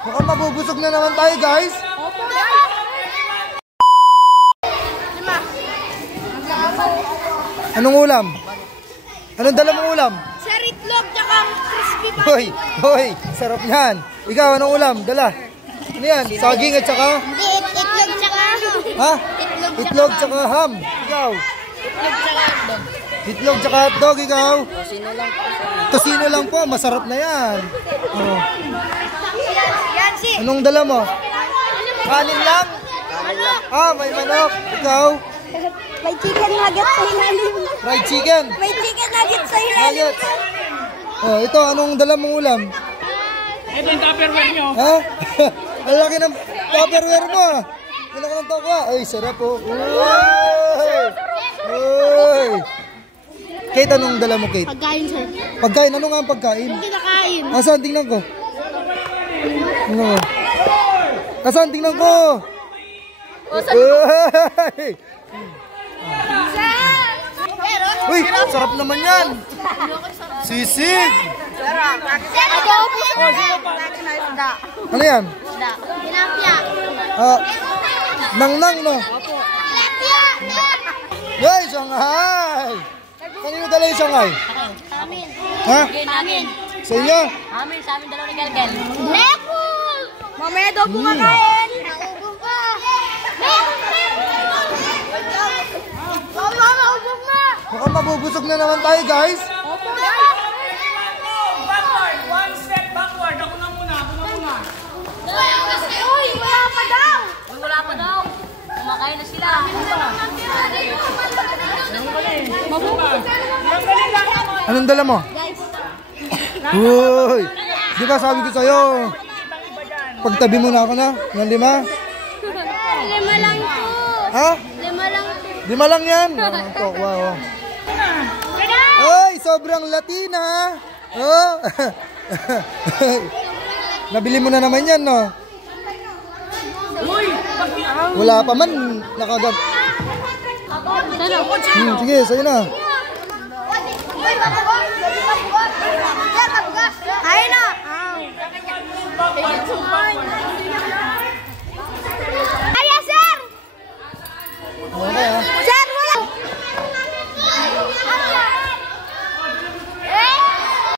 Mukhang mabubusog na naman tayo, guys. Opo. Anong ulam? Anong dala mong ulam? Sir, itlog tsaka crispy pa. Hoy, sarap yan. Ikaw, anong ulam? Dala. Ano yan? Saging at saka? Hindi, itlog tsaka Ha? Itlog tsaka ham. Ikaw? itlog tsaka hotdog. Itlog tsaka hotdog, ikaw? Tosino lang po. Tosino lang po, masarap na yan. Oh. Yan si. Anong dala mo? Kanin lang? Ah, may manok. Ikaw? May chicken nuggets sa ilalim. Fried chicken. May chicken nuggets sa ilalim. Nuggets. Oh, ito, anong dala mong ulam? Ito yung tupperware nyo. Ha? Ang laki ng tupperware mo. Ang laki ng tokwa. Ay, sarap po. Uy! Kate, anong dala mo, Kate? Pagkain, sir. Pagkain? Ano nga ang pagkain? Kinakain. Asan? Tingnan ko. Ano? Asan? Tingnan ko. Uy! Uy! Sarap naman yan. Sisig. Ano yan? Tilapia. Nang-nang, no? Hey, Shanghai! Kanino dala yung Shanghai? Amin. Ha? Amin. Sa inyo? Amin, sa amin dalawa ni Gelgel. Lekul! Mamaya daw kumakain. Naubog ka. Naubog na. Mukhang mabubusog na naman tayo, guys. Opo. Backward. One step backward. Ako na muna. Uy, wala pa daw. Wala pa daw. Kumakain na sila. Anong dala mo? Uy! Di ba sabi ko sa'yo? Pagtabi mo na ako na, ng 5. 5 lang po. Ha? 5 lang po. 5 lang yan? Wow. Uy! Sobrang Latina! Oh! Nabili mo na naman yan, no? Wala pa man, nakagat. Sige, sa'yo na. Ay na!